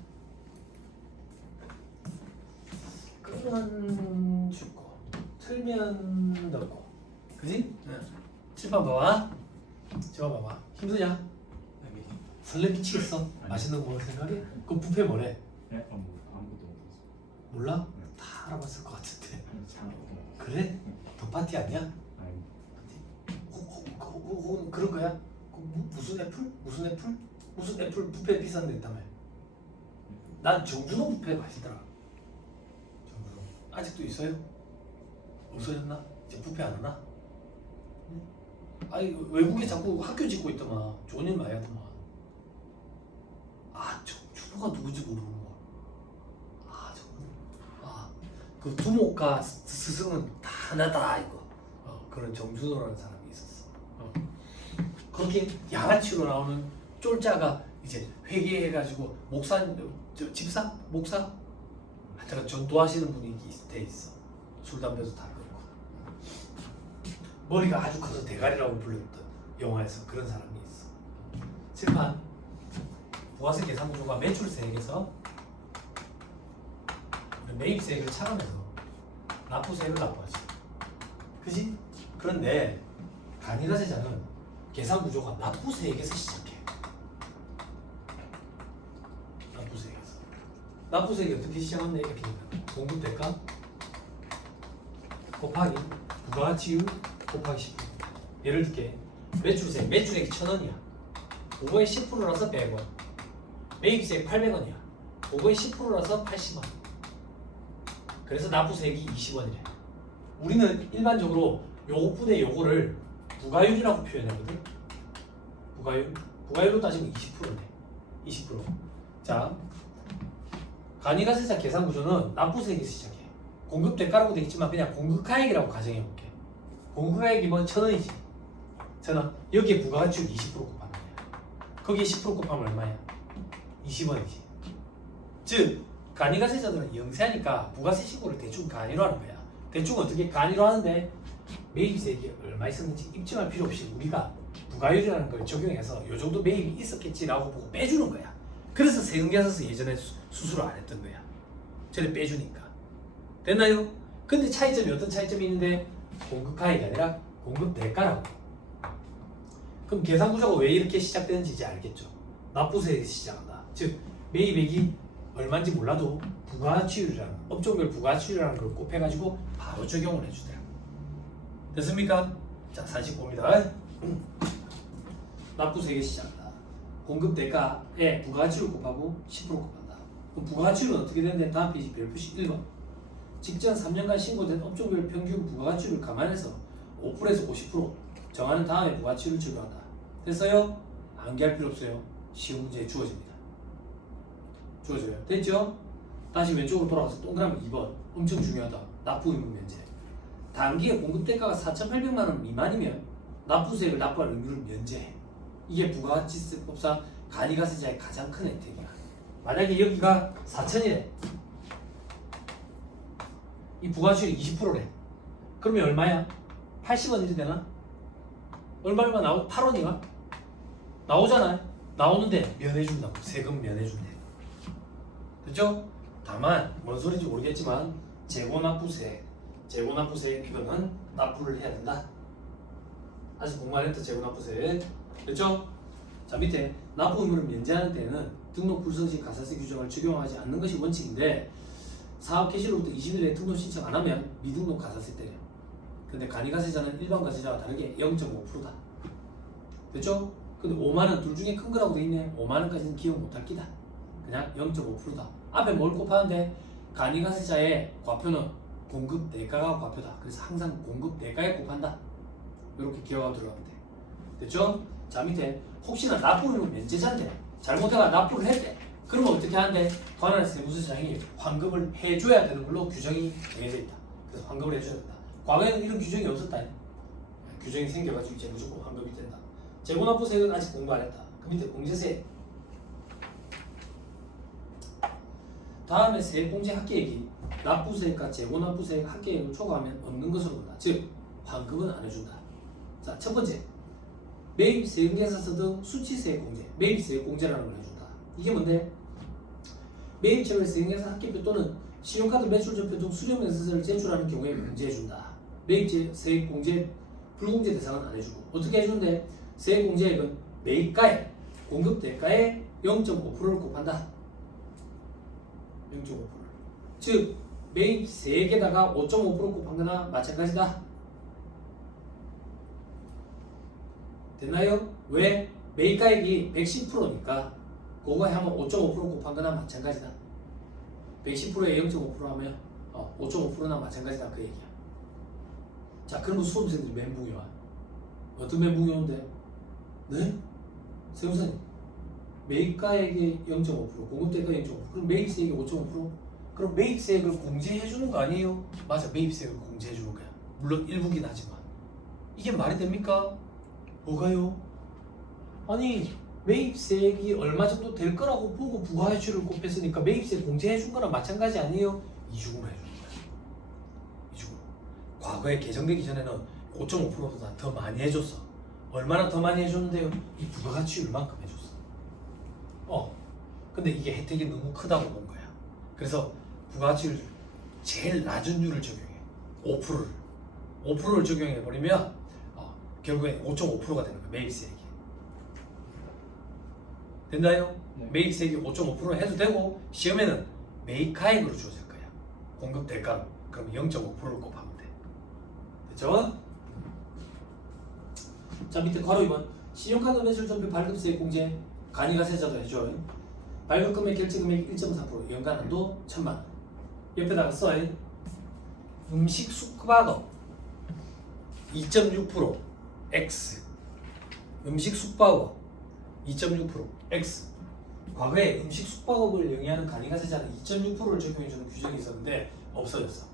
끄면 죽고 틀면 넣고. 그지? 응. 칠판 봐봐. 저 봐봐. 힘드냐? 여기 설레 미치겠어. 맛있는 거 먹을 생각에? 그 뷔페 뭐래? 네? 아무것도 못했어. 몰라? 다 알아봤을 것 같은데. 잘 못했어. 그래? 더 파티 아니야? 아니, 혹은 그런 거야? 무슨 애플? 무슨 애플? 무슨 애플 뷔페 비싼 데 있다며? 난 정준호 뷔페가 맛있더라. 정준호 아직도 있어요? 없어졌나? 이제 뷔페 안 하나? 아니 외국에 자꾸 학교 짓고 있더만. 좋은 일 많이 하더만. 아, 정준호가 누군지 모르는 거. 아, 정준호. 그 두목과 스승은 다 하나다 이거. 그런 정준호라는 사람이 있었어. 그렇게 양아치로 나오는 쫄자가 이제 회개해가지고 집사? 목사? 하여튼 전도하시는 분이 돼 있어. 술 담배도 다 그렇고. 머리가 아주 커서 대가리라고 불렸던 영화에서 그런 사람이 있어. 칠판 부가세 계산 구조가 매출세액에서 매입세액을 차감해서 납부세액을 납부하지. 그지? 그런데 간이과세자는 계산 구조가 납부세액에서 시작해. 납부세액에서. 납부세액이 어떻게 시작하는 얘기입니까? 공급대가 곱하기 부가가치율 곱하기 10%. 예를 들게 매출세, 매출액이 1,000원이야. 그거의 10%라서 100원. 매입세 800원이야. 그거의 10%라서 80원. 그래서 납부세액이 20원이래. 우리는 일반적으로 요것분의 요거를 부가율이라고 표현하거든. 부가율로 따지면 20%네. 20%. 자, 간이가세자 계산 구조는 납부세액에서 시작해. 공급 대가라고 돼 있지만 그냥 공급가액이라고 가정해볼게. 공급가액이 뭐 1,000원이지. 1,000원. 여기에 부가가치율 20% 곱하는 거야. 거기에 10% 곱하면 얼마야? 20원이지. 즉 간이가세자들은 영세하니까 부가세 신고를 대충 간이로 하는 거야. 대충 어떻게 간이로 하는데 매입세액이 얼마 있었는지 입증할 필요 없이 우리가 부가율이라는 걸 적용해서 요 정도 매입이 있었겠지라고 보고 빼주는 거야. 그래서 세금계산서 예전에 수수를 안 했던 거야. 전에 빼주니까. 됐나요? 근데 차이점이 어떤 차이점이 있는데 공급가액이 아니라 공급대가라고. 그럼 계산구조가 왜 이렇게 시작되는지 이제 알겠죠. 납부세액에서 시작한다. 즉 매입액이 얼마인지 몰라도 부가가치율이라는 업종별 부가가치율이라는 걸 곱해가지고 바로 적용을 해주더라. 됐습니까? 자 45입니다. 납부세액에서 시작한다. 공급대가에 부가가치율 곱하고 10% 곱한다. 그럼 부가가치율은 어떻게 되는데 다음 페이지 별표시 1번. 직전 3년간 신고된 업종별 평균 부가가치율을 감안해서 5%에서 50% 정하는 다음에 부가가치율을 적용한다. 됐어요? 암기할 필요 없어요. 쉬운 문제 주어집니다. 주어져요. 됐죠? 다시 왼쪽으로 돌아가서 동그라미 2번. 엄청 중요하다. 납부의무 면제. 단기에 공급대가가 4,800만 원 미만이면 납부세액을 납부할 의무를 면제해. 이게 부가가치세법상 간이가세자의 가장 큰 혜택이야. 만약에 여기가 4,000이래. 이 부가가치율이 20%래. 그러면 얼마야? 80원이 되나? 얼마 나오고 8원이가? 나오잖아요. 나오는데 면해준다고. 세금 면해준대. 됐죠? 다만 뭔 소리인지 모르겠지만 재고납부세 이거는 납부를 해야 된다. 아직 공부 안 했던 재고납부세. 됐죠? 자 밑에 납부 의무를 면제하는 때는 등록 불성시 가산세 규정을 적용하지 않는 것이 원칙인데 사업 개시로부터 20일에 등록 신청 안 하면 미등록 가산세 때려. 근데 간이가세자는 일반 가세자와 다르게 0.5%다. 됐죠? 근데 5만원 둘 중에 큰 거라고 돼 있네. 5만원까지는 기억 못할 끼다. 그냥 0.5%다. 앞에 뭘 곱하는데 간이가세자의 과표는 공급 대가가 과표다. 그래서 항상 공급 대가에 곱한다. 이렇게 기억하고 들어가면 돼. 됐죠? 자 밑에 혹시나 납부의무 면제자인데 잘못해가 납부를 했대. 그러면 어떻게 하는데 관할 세무서장이 환급을 해줘야 되는 걸로 규정이 정해져 있다. 그래서 환급을 해줘야 된다. 과거에는 이런 규정이 없었다. 규정이 생겨가지고 이제 무조건 환급이 된다. 재고납부세액은 아직 공부 안 했다. 그 밑에 공제세. 다음에 세액공제 합계액이 납부세액과 재고납부세액 합계액을 초과하면 없는 것으로 본다. 즉 환급은 안 해준다. 자, 첫 번째 매입 세금계산서 등 수치세액 공제, 매입세액 공제라는 걸 해준다. 이게 뭔데? 매입처의 세금계산 합계표 또는 신용카드 매출전표 등 수령면세서를 제출하는 경우에 면제해준다. 매입세액 공제 불공제 대상은 안 해주고 어떻게 해주는데? 세액 공제액은 매입가액, 공급대가의 0.5%를 곱한다. 0.5%. 즉 매입세액에다가 5.5% 곱한 거나 마찬가지다. 됐나요? 왜? 매입가액이 110%니까 그거에 하면 5.5% 곱한 거나 마찬가지다. 110%에 0.5% 하면 5.5%나 마찬가지다 그 얘기야. 자 그러면 수험생들이 멘붕이 와. 어떤 멘붕이 오는데? 네? 세무사님 매입가액이 0.5% 공급대가 0.5% 그럼 매입세액이 5.5%? 그럼 매입세액을 공제해주는 거 아니에요? 맞아 매입세액을 공제해주는 거야. 물론 일부긴 하지만 이게 말이 됩니까? 뭐가요? 아니 매입세액이 얼마 정도 될 거라고 보고 부가가치율을 곱했으니까 매입세액 공제해준 거랑 마찬가지 아니에요? 이중으로 해주는 거야. 이중으로. 과거에 개정되기 전에는 5.5%보다 더 많이 해줬어. 얼마나 더 많이 해줬는데요? 이 부가가치율만큼 해줬어. 근데 이게 혜택이 너무 크다고 본 거야. 그래서 부가가치율 제일 낮은 율을 적용해. 5%를. 5%를 적용해버리면 결국엔 5.5%가 되는 거야. 매입세액이. 됐나요? 네. 매입세액이 5.5% 해도 되고 시험에는 매입가액으로 주어질 거야. 공급 대가로. 그럼 0.5%를 곱하면 돼. 됐죠? 자 밑에 괄호 2번 신용카드 매출 전표 발급세액 공제 간이가세자도 해줘. 발급금액 결제금액 1.4% 연간 한도 1,000만 원. 옆에다가 써. 음식 숙박업 2.6% X. 음식 숙박업 2.6% X. 과거에 음식 숙박업을 영위하는 간이가세자는 2.6%를 적용해주는 규정이 있었는데 없어졌어.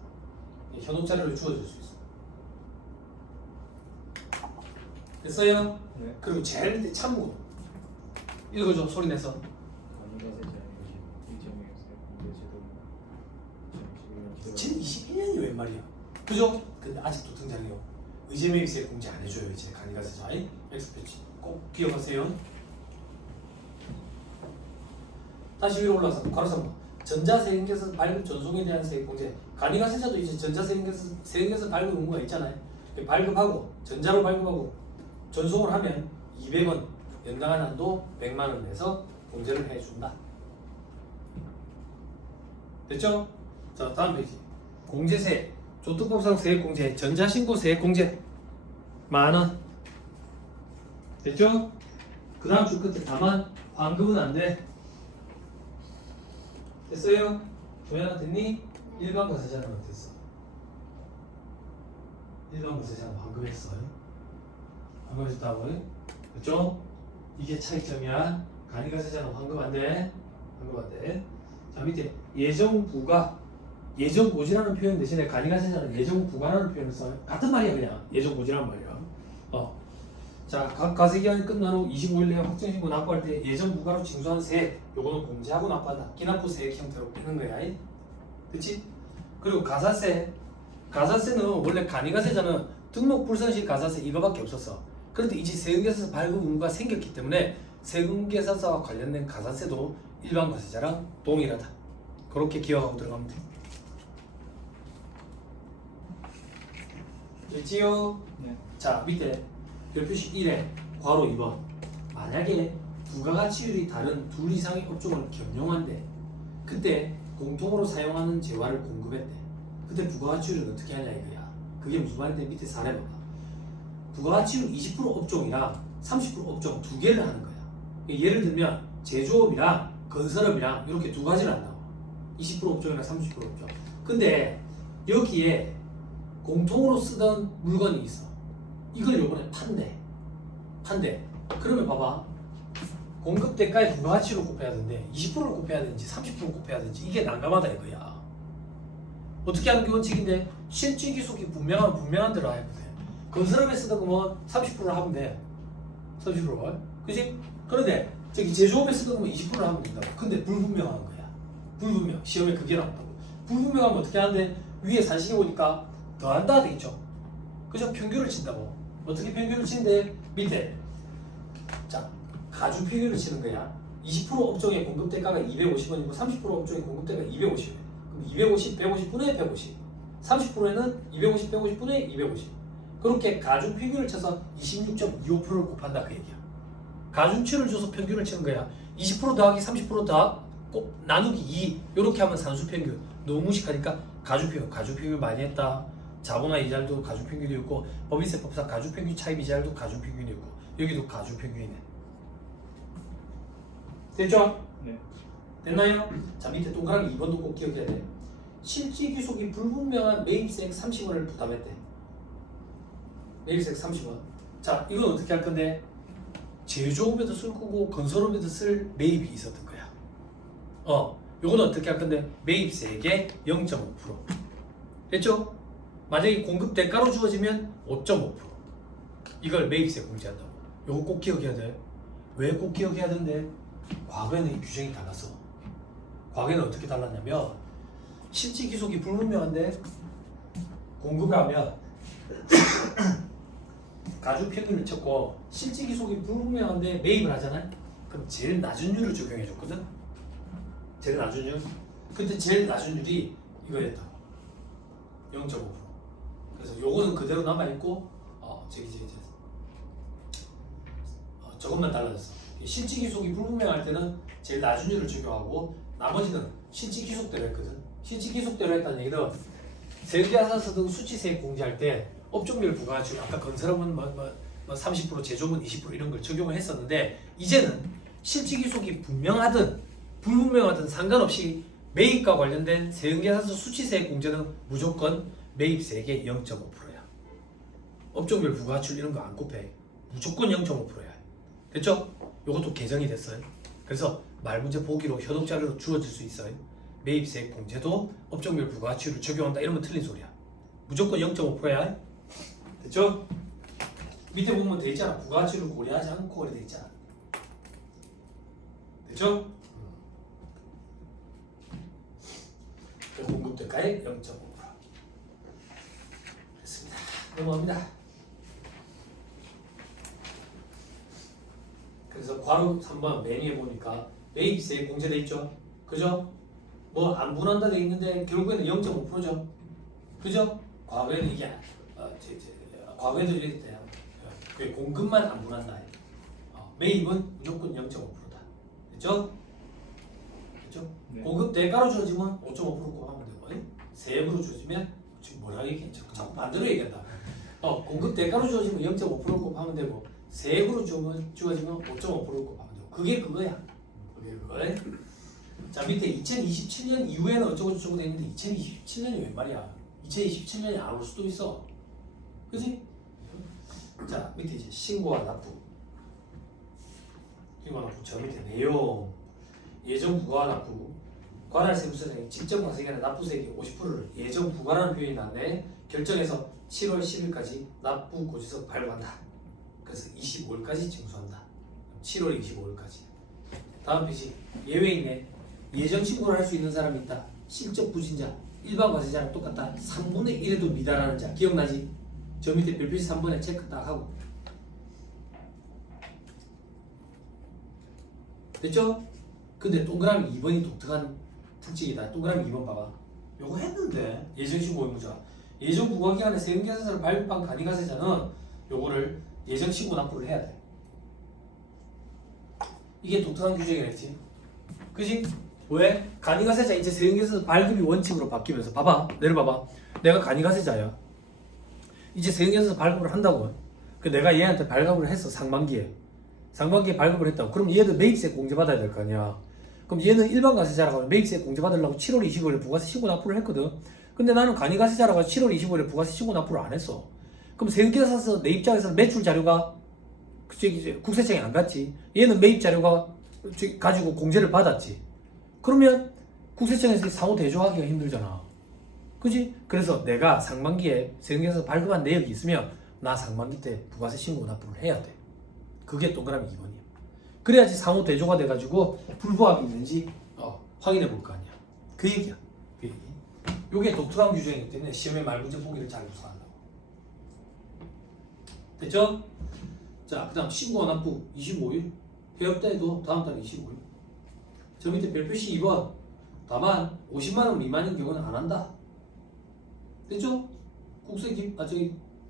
현혹 자료를 주어줄 수 있어. 됐어요? 네. 그리고 제일 밑에 참고 읽어줘 소리 내서. 간이가세자 1.2%. 2021년이 웬 말이야? 그죠? 근데 아직도 등장해요. 의제매입세 공제 안 해줘요. 이제 간이가세자 X표치 꼭 기억하세요. 다시 위로 올라서 괄호 3번 전자세금계산 발급 전송에 대한 세액 공제. 간이가세자도 이제 전자세금계산 발급 의무가 있잖아요. 발급하고 전자로 발급하고 전송을 하면 200원 연간 한도 100만 원 내서 공제를 해준다. 됐죠? 자 다음 페이지. 공제세 조특법상 세액 공제 전자신고 세액 공제 만원. 됐죠? 그 다음 줄 끝에 다만 환급은 안 돼. 됐어요? 조연아 됐니? 일반 과세자는 어땠어? 일반 과세자는 환급했어. 환급했다고. 그렇죠? 이게 차이점이야. 간이가세자는 환급 안 돼. 환급 안 돼. 자 밑에 예정부가 예정고지라는 표현 대신에 간이가세자는 예정부가라는 표현을 써. 같은 말이야 그냥. 예정고지란 말이야. 자, 각 과세기간이 끝난 후 25일 내에 확정신고 납부할 때 예정부가로 징수한 세액 요거는 공제하고 납부한다. 기납부 세액 형태로 빼는 거야. 그치? 그리고 가사세는 원래 간이가세자는 등록 불성 시 가사세 이거밖에 없었어. 그런데 이제 세금계산서 발급 의무가 생겼기 때문에 세금계산서와 관련된 가사세도 일반 과세자랑 동일하다. 그렇게 기억하고 들어가면 돼. 됐지요? 네. 자 밑에 별표식 1에 괄호 2번 만약에 부가가치율이 다른 둘 이상의 업종을 겸용한데 그때 공통으로 사용하는 재화를 공급했대. 그때 부가가치율은 어떻게 하냐 이거야. 그게 무슨 말인데 밑에 사례 봐봐. 부가가치율 20% 업종이랑 30% 업종 두 개를 하는 거야. 예를 들면 제조업이랑 건설업이랑 이렇게 두 가지를 한다고. 20% 업종이랑 30% 업종. 근데 여기에 공통으로 쓰던 물건이 있어. 이걸 요번에 판대. 그러면 봐봐. 공급 대가의 부가가치로 곱해야 되는데 20%를 곱해야 되는지 30%를 곱해야 되는지 이게 난감하다 이거야. 어떻게 하는 게 원칙인데 실질 기속이 분명한 대로 해야 돼. 건설업에 쓰던 거면 30%를 하면 돼. 30%를. 그지? 그런데 저기 제조업에 쓰던 거면 20%를 하면 된다고. 근데 불분명한 거야. 불분명. 시험에 그게 나온다고. 불분명하면 어떻게 하는데 위에 산식에 보니까 더한다 돼 있죠. 그죠? 평균을 친다고. 어떻게 평균을 치는데 밑에 자 가중 평균을 치는 거야. 20% 업종의 공급 대가가 250원이고 30% 업종의 공급 대가가 250원. 그럼 250, 150분의 150. 30%에는 250, 150분의 250. 그렇게 가중 평균을 쳐서 26.25%를 곱한다 그 얘기야. 가중치를 줘서 평균을 치는 거야. 20% 더하기 30% 꼭 나누기 2 이렇게 하면 산수 평균. 너무 무식하니까 가중 평균 많이 했다. 자본화 이자율도 가중평균이었고 법인세법상 가중평균 차입 이자율도 가중평균이었고 여기도 가중평균이네. 됐죠? 네. 됐나요? 자 밑에 동그라미 2번도 꼭 기억해야 돼. 실질기속이 불분명한 매입세액 30원을 부담했대. 매입세액 30원. 자 이건 어떻게 할 건데 제조업에도 쓸 거고 건설업에도 쓸 매입이 있었던 거야. 요거는 어떻게 할 건데 매입세액의 0.5%. 됐죠? 만약에 공급 대가로 주어지면 5.5%. 이걸 매입세 공제한다고. 요거 꼭 기억해야 돼. 왜 꼭 기억해야 되는데? 과거에는 이 규정이 달랐어. 과거에는 어떻게 달랐냐면 실질 기속이 불분명한데 공급을 하면 가중 평균을 쳤고 실질 기속이 불분명한데 매입을 하잖아요. 그럼 제일 낮은 율을 적용해 줬거든. 제일 낮은 율. 근데 제일 낮은 율이 이거였다. 0.5%. 그래서 요거는 그대로 남아있고 저것만 달라졌어. 실질 기속이 불분명할 때는 제일 낮은 율을 적용하고 나머지는 실질 기속대로 했거든. 실질 기속대로 했다는 얘기는 세금계산서 등 수치세액 공제할 때 업종별 부가가치율 아까 건설업은 뭐 30% 제조분 20% 이런 걸 적용을 했었는데 이제는 실질기속이 분명하든 불분명하든 상관없이 매입과 관련된 세금계산서 수치세액 공제는 무조건 매입세액의 0.5%야. 업종별 부가가치율 이런 거 안 곱해. 무조건 0.5%야. 됐죠? 요것도 개정이 됐어요. 그래서 말문제 보기로 효독자료로 주어질 수 있어요. 매입세액 공제도 업종별 부가가치율을 적용한다 이러면 틀린 소리야. 무조건 0.5%야. 됐죠? 밑에 보면 돼 있잖아. 부가가치율을 고려하지 않고 그래 돼 있잖아. 됐죠? 공급대가의 0.5% 됐습니다. 넘어갑니다. 그래서 괄호 3번 맨 위에 보니까 매입세 공제돼 있죠. 그죠? 뭐 안 분한다 돼 있는데 결국에는 0.5%죠. 그죠? 과거에는 이게 과거에도 이랬대요. 그 공급만 안 분한다. 매입은 무조건 0.5%다. 됐죠? 됐죠? 네. 공급 대가로 주어지면 5.5% 곱하면 되고 세액으로 주어지면 지금 뭐라 얘기해? 자꾸 반대로 얘기한다. 공급 대가로 주어지면 0.5% 곱하면 되고 세액으로 주어지면 5.5% 곱하면 되고 그게 그거야. 그게 그거래. 자 밑에 2027년 이후에는 어쩌고 저쩌고 돼 있는데 2027년이 웬 말이야? 2027년이 안 올 수도 있어. 그지? 자 밑에 이제 신고와 납부. 신고와 납부 저 밑에 내용. 예정 부과와 납부. 관할 세무서장이 직접 과세기하는 납부세액의 50%를 예정 부과라는 표현이 나왔네. 결정해서 7월 10일까지 납부 고지서 발부한다. 그래서 25일까지 징수한다. 7월 25일까지. 다음 페이지 예외 있네. 예정 신고를 할 수 있는 사람이 있다. 실적 부진자, 일반 과세자랑 똑같다. 3분의 1에도 미달하는 자 기억나지? 저 밑에 별표시 3번에 체크 딱 하고. 됐죠? 근데 동그라미 2번이 독특한 특징이다. 동그라미 2번 봐봐. 요거 했는데 예정신고 의무자 예정 부과기간에 세금계산서를 발급한 간이가세자는 요거를 예정신고 납부를 해야 돼. 이게 독특한 규정이랬지. 그지? 왜? 간이가세자 이제 세금계산서 발급이 원칙으로 바뀌면서 봐봐. 내려봐봐. 내가 간이가세자야. 이제 세금계산서 발급을 한다고. 그 내가 얘한테 발급을 했어. 상반기에 발급을 했다고. 그럼 얘도 매입세 공제받아야 될 거 아니야. 그럼 얘는 일반 가세자라고 하면 매입세 공제받으려고 7월 25일에 부가세 신고 납부를 했거든. 근데 나는 간이가세자라고 7월 25일에 부가세 신고 납부를 안 했어. 그럼 세금계산서 내 입장에서는 매출 자료가 국세청에 안 갔지. 얘는 매입 자료가 가지고 공제를 받았지. 그러면 국세청에서 상호 대조하기가 힘들잖아. 그지? 그래서 내가 상반기에 세금계산서 발급한 내역이 있으면 나 상반기 때 부가세 신고 납부를 해야 돼. 그게 동그라미 2번이야. 그래야지 상호 대조가 돼가지고 불부합이 있는지 확인해 볼 거 아니야. 그 얘기야. 그 얘기. 요게 독특한 규정이기 때문에 시험에 말문제 보기를 잘 구성한다고. 됐죠? 자, 그 다음 신고와 납부 25일. 폐업 때에도 다음 달 25일. 저 밑에 별표시 2번. 다만 50만원 미만인 경우는 안 한다. 됐죠?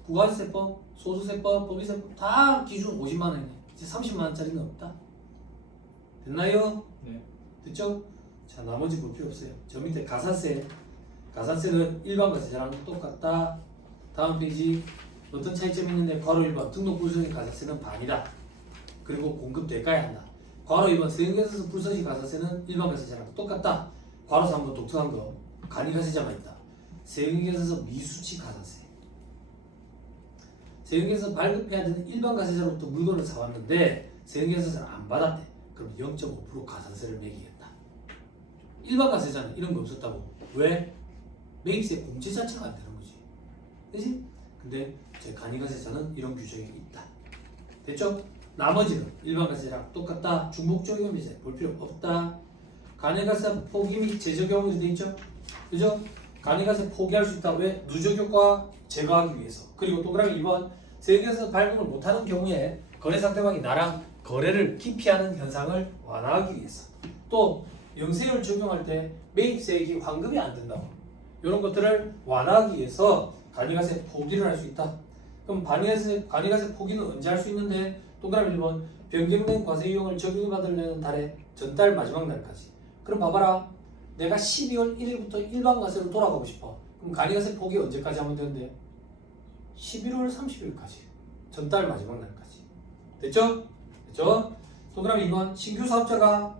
부가세법, 소득세법, 법인세법 다 기준 50만원이네. 이제 30만원짜리는 없다. 됐나요? 네. 됐죠? 자, 나머지 볼 필요 없어요. 저 밑에 가산세는 일반 가세자랑 똑같다. 다음 페이지 어떤 차이점이 있는데 괄호 1번 등록 불서시 가산세는 반이다. 그리고 공급 대가야 한다. 괄호 2번 세금계산서 불서시 가산세는 일반 가세자랑 똑같다. 괄호 3번 독특한 거 간이가세자만 있다. 세금계산서 미수치 가산세. 세금계산서 발급해야 되는 일반 가세자로부터 물건을 사왔는데 세금계산서를 안 받았대. 그럼 0.5% 가산세를 매기겠다. 일반 가세자는 이런 거 없었다고. 왜? 매입세 공제 자체가 안 되는 거지. 그치? 근데 제 간이가세자는 이런 규정이 있다. 됐죠? 나머지는 일반 가세자랑 똑같다. 중복적용 비세 볼 필요 없다. 간이가세 포기 및 재적용으로 되어 있죠? 그죠? 간이가세 포기할 수 있다. 왜? 누적효과 제거하기 위해서. 그리고 동그라미 2번 세금에서 발급을 못하는 경우에 거래 상대방이 나랑 거래를 기피하는 현상을 완화하기 위해서. 또 영세율 적용할 때 매입세액이 환급이 안 된다고. 이런 것들을 완화하기 위해서 간이가세 포기를 할 수 있다. 그럼 간이가세 포기는 언제 할 수 있는데 동그라미 1번 변경된 과세유형을 적용받으려는 달의 전달 마지막 날까지. 그럼 봐봐라. 내가 12월 1일부터 일반 과세로 돌아가고 싶어. 그럼 간이가세 포기 언제까지 하면 되는데? 11월 30일까지. 전달 마지막 날까지. 됐죠? 됐죠? 동그라미 2번 신규 사업자가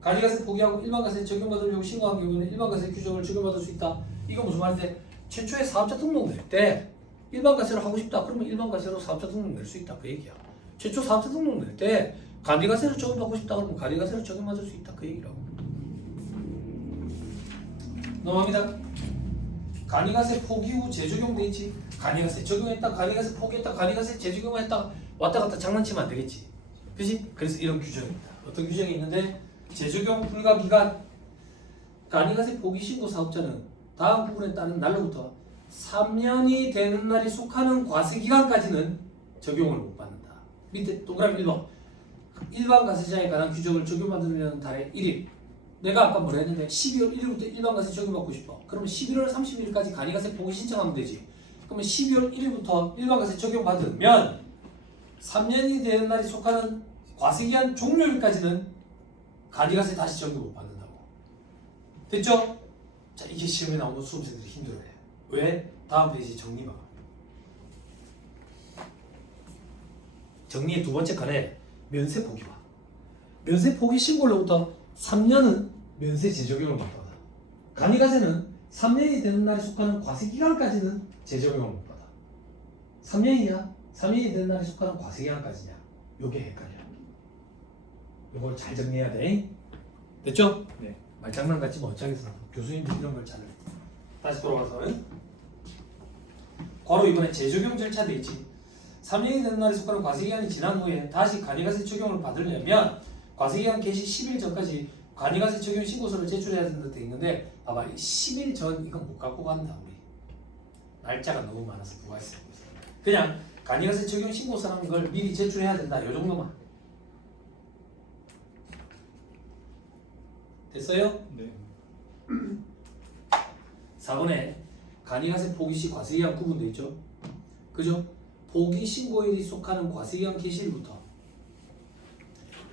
가리가세 포기하고 일반가세 적용받으려고 신고한 경우는 일반가세 규정을 적용받을 수 있다. 이거 무슨 말인데 최초에 사업자 등록 낼 때 일반가세를 하고 싶다. 그러면 일반가세로 사업자 등록 낼 수 있다. 그 얘기야. 최초 사업자 등록 낼 때 가리가세를 적용받고 싶다. 그러면 가리가세를 적용받을 수 있다. 그 얘기라고. 넘어갑니다. 간이가세 포기 후 재적용돼 있지. 간이가세 적용했다, 간이가세 포기했다, 간이가세 재적용했다 왔다 갔다 장난치면 안 되겠지. 그지? 그래서 이런 규정입니다. 어떤 규정이 있는데 재적용 불가 기간 간이가세 포기 신고 사업자는 다음 부분에 따른 날로부터 3년이 되는 날이 속하는 과세 기간까지는 적용을 못 받는다. 밑에 동그라미 1번 일반 과세자에 관한 규정을 적용받으려는 달의 1일. 내가 아까 뭐라 했는데 12월 1일부터 일반가세 적용받고 싶어. 그러면 11월 30일까지 간이가세 포기 신청하면 되지. 그러면 12월 1일부터 일반가세 적용받으면 3년이 되는 날이 속하는 과세기한 종료일까지는 간이가세 다시 적용 못 받는다고. 됐죠? 자, 이게 시험에 나오는 수험생들이 힘들어해. 왜? 다음 페이지 정리 봐. 정리의 두 번째 칸에 면세 포기 봐. 면세 포기 신고로부터 3년은 면세 재적용을 못 받아. 간이가세는 3년이 되는 날에 속하는 과세기간까지는 재적용을 못 받아. 3년이냐? 3년이 되는 날에 속하는 과세기간까지냐? 요게 헷갈려. 요걸 잘 정리해야 돼. 됐죠? 네. 말장난 같지 뭐 어쩌겠어. 교수님들 이런 걸 잘. 다시 돌아가서 괄호 이번에 재적용 절차 돼 있지. 3년이 되는 날에 속하는 과세기간이 지난 후에 다시 간이가세 적용을 받으려면 과세기간 개시 10일 전까지 간이가세 적용 신고서를 제출해야 된다 돼 있는데 봐봐 10일 전 이건 못 갖고 간다 우리. 날짜가 너무 많아서 부가세. 그냥 간이가세 적용 신고서라는 걸 미리 제출해야 된다. 요 정도만. 됐어요? 네. 4번에 간이가세 포기 시 과세기간 구분돼 있죠? 그죠? 포기 신고일이 속하는 과세기간 개시일부터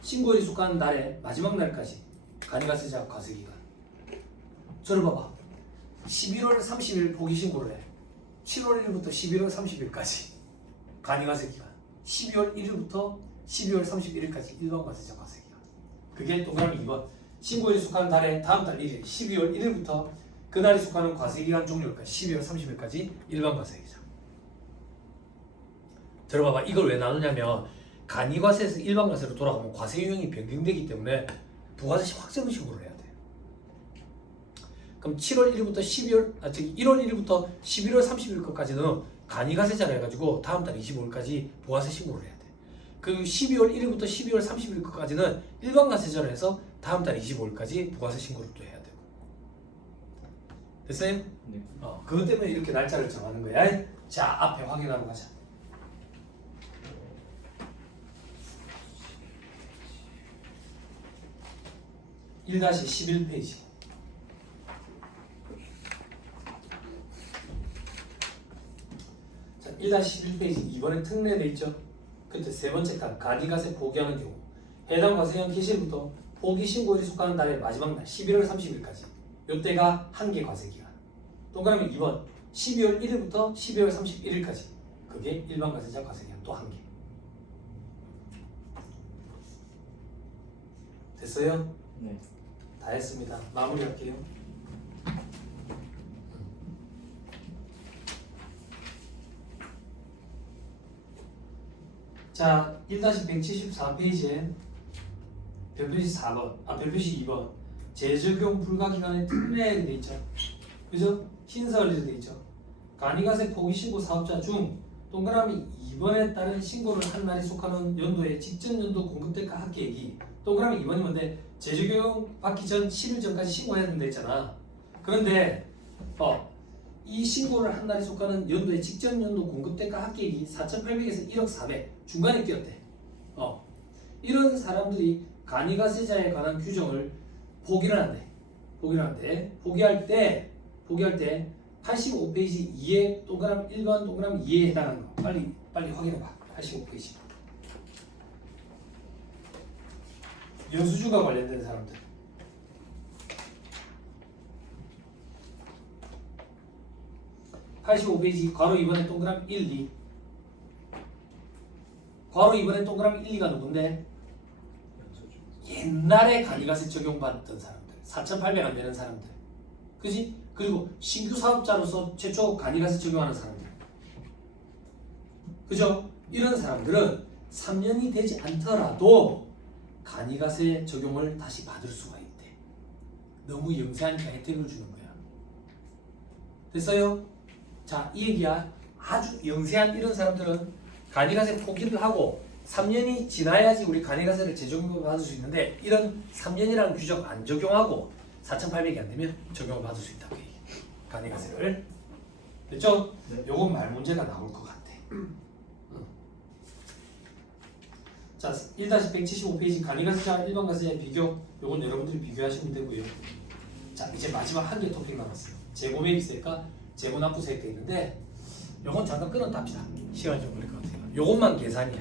신고일이 속하는 날의 마지막 날까지 간이가세자 과세기간. 저를 봐봐. 11월 30일 포기 신고를 해. 7월 1일부터 11월 30일까지 간이가세 기간. 12월 1일부터 12월 31일까지 일반과세자 과세기간. 그게 동그라미 2번. 신고일이 속하는 달의 다음 달 1일 12월 1일부터 그날이 속하는 과세기간 종료일까지 12월 30일까지 일반과세기자. 들어봐봐. 이걸 왜 나누냐면 간이과세에서 일반과세로 돌아가면 과세 유형이 변경되기 때문에 부가세 확정을 신고를 해야 돼. 그럼 7월 1일부터 1월 1일부터 11월 30일 것까지는 간이과세자라 해가지고 다음 달 25일까지 부가세 신고를 해야 돼. 그리고 12월 1일부터 12월 30일 것까지는 일반과세자로 해서 다음 달 25일까지 부가세 신고를 또 해야 되고. 됐어요? 네. 그것 때문에 이렇게 날짜를 정하는 거야. 자, 앞에 확인하러 가자. 1-11페이지. 자, 1-11페이지 2번에 특례돼 있죠. 그때 세 번째 칸 간이가세 포기하는 경우 해당 과세기간 개시일부터 포기 신고일이 속하는 달의 마지막 날 11월 30일까지 요때가 한 개 과세기간. 동그라미 2번 12월 1일부터 12월 31일까지 그게 일반 과세자 과세기간 또 한 개. 됐어요? 네. 다 했습니다. 마무리할게요. 자, 1-174페이지에 별표시 4번, 별표시 2번 재적용 불가 기간에 특례에 돼 있죠. 그죠? 흰색으로 돼 있죠. 간이가세 포기 신고 사업자 중 동그라미 2번에 따른 신고를 한 날이 속하는 연도의 직전 연도 공급대가 합계액이 동그라미 2번이 뭔데 재적용 받기 전 10일 전까지 신고해야 된다 했잖아. 그런데 이 신고를 한 날이 속하는 연도의 직전 연도 공급대가 합계액이 4,800에서 1억 400 중간에 끼었대. 이런 사람들이 간이가세자에 관한 규정을 포기를 한대. 포기할 때 85페이지 2에 동그라미 1번 동그라미 2에 해당하는 거 빨리 확인해봐. 85페이지 영수증과 관련된 사람들. (85페이지) 괄호 2번에 동그라미 1, 2 바로 이번에 동그라미 1, 2가 누군데? 옛날에 간이가세 적용받았던 사람들 4,800 안 되는 사람들 그지? 그리고 신규 사업자로서 최초 간이가세 적용하는 사람들 그죠? 이런 사람들은 3년이 되지 않더라도 간이가세 적용을 다시 받을 수가 있대. 너무 영세하니까 혜택을 주는 거야. 됐어요? 자, 이 얘기야. 아주 영세한 이런 사람들은 간이가세 포기를 하고 3년이 지나야지 우리 간이가세를 재적용을 받을 수 있는데 이런 3년이라는 규정 안 적용하고 4,800이 안 되면 적용을 받을 수 있다고 얘기해. 간이가세를. 됐죠? 네. 요건 말 문제가 나올 것 같아. 자, 1-175페이지 간이가세자 일반 가세자의 비교. 요건 여러분들이 비교하시면 되고요. 자, 이제 마지막 한 개 토픽 남았어요. 재고 매입세가 재고 납부세가 있는데 요건 잠깐 끊었답시다. 시간이 좀 걸릴 것 같아요. 요것만 계산이야.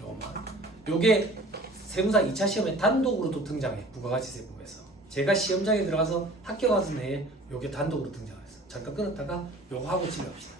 요것만. 요게 세무사 2차 시험에 단독으로도 등장해. 부가가치세법에서. 제가 시험장에 들어가서 합격한 해에 요게 단독으로 등장했어. 잠깐 끊었다가 요거 하고 진행합시다.